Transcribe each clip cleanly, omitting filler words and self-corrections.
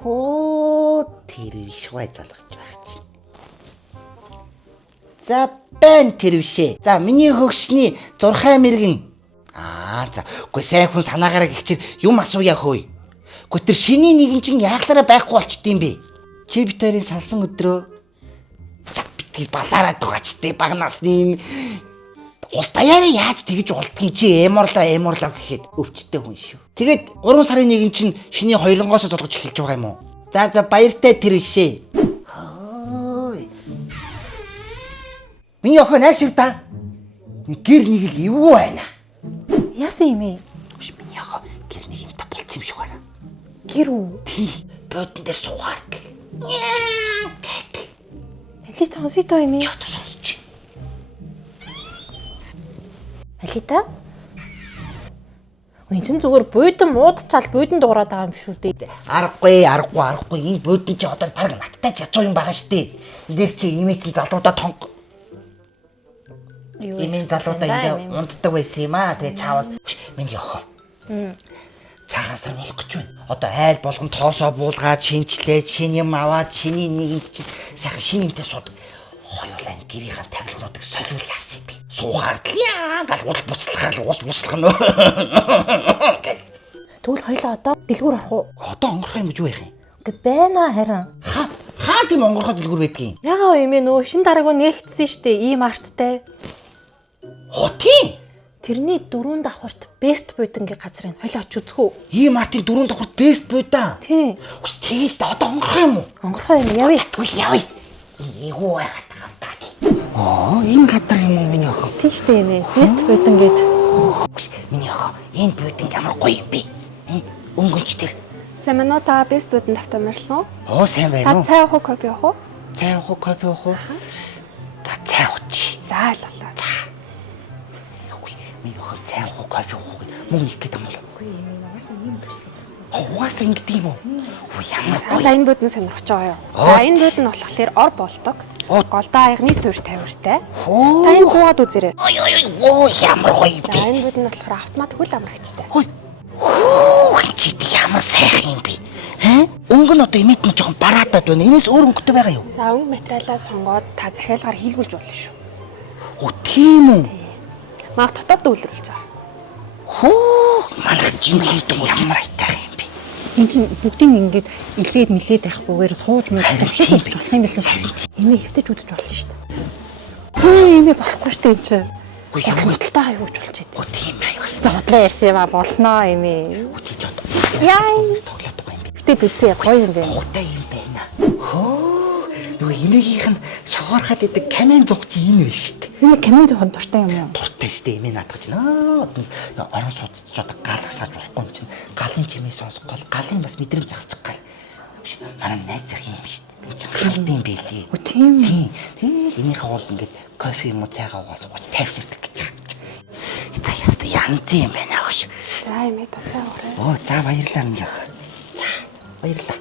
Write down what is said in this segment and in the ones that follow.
Хөө тэр биш гой залгаж байх чинь. За байн тэр бишээ. За миний хөгшний 6 мэргэн. За үгүй сайн хүн санаагаараа гихчээр юм асууя хөөе. Үгүй тэр шиний нэгэн чинь яаглаараа байхгүй болчдсон бэ? Чи битэрийн салсан өдрөө битгий балаараад байгаа ч тий баг насны юм. Ус даяараа яаж тэгж болдгийг чи эморлоо гэхэд өвчтэй хүн шүү. Тэгээд 3 сарын 1-нд чинь шиний 2-оос золгож эхэлж байгаа юм уу? За баяртай тэр бишээ. Миний охин аашиг та. Гэр нэг л эвгүй байна. Яасан юм ээ? Миний охин гэр нэг юм та болцсон юм шиг байна. Гэр үү? Тий. Бодон дээр суугаад л. Гэт. Алита сонсоо юм ээ. Чот сонсч. Алита? Үн чин зүгээр буудан муудчаал буудан дуурайд байгаа юм шүү дээ. Аргагүй. Энэ буудан чи одоо баг надтай язуу юм байгаа штэ. Нэр чи имийн залуудаа тонг. Имийн залуудаа энэ унтдаг байсан юм аа. Тэгээ чаавас миний охин. Цагаасаар болох гэж байна. Одоо айл болгон тоосоо буулгаад шинчлээд шин юм аваад шиний нэгэнд чи сайхан шин юмтай сууд. Хоёулаа гэрийнхаа тавилгуудыг солиул яасан юм бэ? Суугаад л яа гал буцлахаар ус буцлах нь. Тэгвэл хоёлаа одоо дэлгүүр орох уу? Одоо онгорох юм гэж юу яах юм? Гэ байна харин. Хаа тийм онгороход дэлгүүр байдгийг? Ягаа юм ээ нөө шин дараагүй нэгтсэн штэ ийм арттай. Тийм. Тэрний 4 давхарт бест буудангийн газрын хоёлаа оч үзэх үү? Ийм артын 4 давхарт бест буудаа. Тий. Үс тэгээд одоо онгорох юм уу? Онгорох юм явъя. Тэгвэл явъя. Ээгүү байгаад байгаа. Энэ гадар юм уу миний охин? Тийм штэ юм ээ. Бест буудан гээд. Миний охин энэ буудан ямар гоё юм бэ? Өнгөнч тэр. Сайн мэнэ та бест буудан давтамжлсан уу? Сайн байна уу? Та цай уух уу, кофе уух уу? Цай уух уу, кофе уух уу? За цай ууч. За ойлголоо. Миний охин цай уух уу, кофе уух уу гэдэг мөн нэг гэдэг юм болов. Үгүй юм ээ. Угаасаа юм бэл. Угаасаа ингэдэг юм уу? Ямар гоё. За энэ буудан сонирхож байгаа юу? За энэ буудан болохоор ор болдог. Голдоо аягны суурь тавиуртай. Та энэ цуугаад үзээрэй. Ямар гоё юм За бэ? энэ буудан болохоор автомат хөл амрагчтай. Чи ямар сайхан юм бэ? Өнгө нь одоо имит нь жоохон бараатаад байна. Энэс өөр өнгөтэй байгаа юу? За өнгө материалаа сонгоод та захиалгаар хийлгүүлж болно шүү. Тийм үү? Маг дотоод дүүлрүүлж байгаа. Манайх юм хийдэг ямар айтайх юм бэ? Энд чинь бүгдийг ингээд илээд мэлээд байхгүйгээр сууж мөрөж тулж болох юм билээ. Эмээ хөвтөж үзэж болно шүү дээ. Эмээ болохгүй шүү дээ энэ чинь. Үгүй ямар Хөлтөлтэй аюулж болж идэв. тийм аюус. Зодлоо ярьсан юм а болноо эмээ. Үгүй ч одоо. Яа. Тоглоод байгаа юм бэ? Хөвтөд үзье гоё юм байна. Гутай юм байна. Нөгөө эмээгийнх нь шохоорхаад идэг камен зуг чи энэ биш шүү дээ. Эмээ камин зохон дуртай юм уу? Дуртай шүү дээ эмээ наадах чинь. Орон суудч одоо галгасааж болохгүй юм чинь. Галын чимээ сонсох гол галын бас мэдрэмж авчих гал. Манай найз зэрэг юм шүү дээ. Энд чинь галдсан байлээ. Тийм. Тэгэл энийхээ уулд ингээд кофе юм уу цайгаа угаas ууж тайвширдаг гэж байгаа юм. За ястаа янз юм байна аа. За эмээ та цай уурай. За баярлалаа минь яах. За баярлалаа.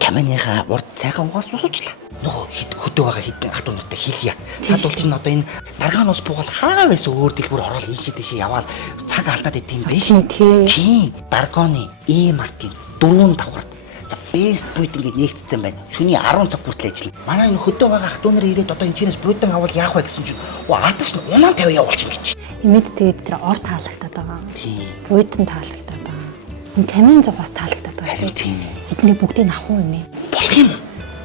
Каменыхаа урд цайгаа угаас уучлаа. Нөгөө хөдөө байгаа хитэн ах トゥ нартай хэлье. Цаадуул чинь одоо энэ даргаанаас буугал хаа байсан өөр дэлгүүр ороод ийшээ дэшээ яваал цаг алдаад идэм биш. Тийм. Даргооны мартын 4 давхарт. За бест буудан ингэ нэгтцсэн байна. Шүний 10 цаг хүртэл ажиллана. Манай энэ хөдөө байгаа ах トゥ нар ирээд одоо энэ чинээс буудан авал яах вэ гэсэн чинь ардас нь унаа тавь явуулчих гэж. Эмээд тэгээд тэр ор таалагдаад байгаа. Тийм. Буудан таалагдаад байгаа. Энэ камин зугаас таалагдаад байгаа. Харин тийм ээ. Эдний бүгдийг авах уу эмээ? Болох юм.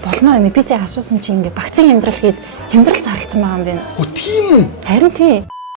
Болно эмээ. Би зэ асуусан чинь ингээ багцын хямдрал гээд хямдрал зарлцсан байгаа юм байна. Тийм үү? Харин тийм.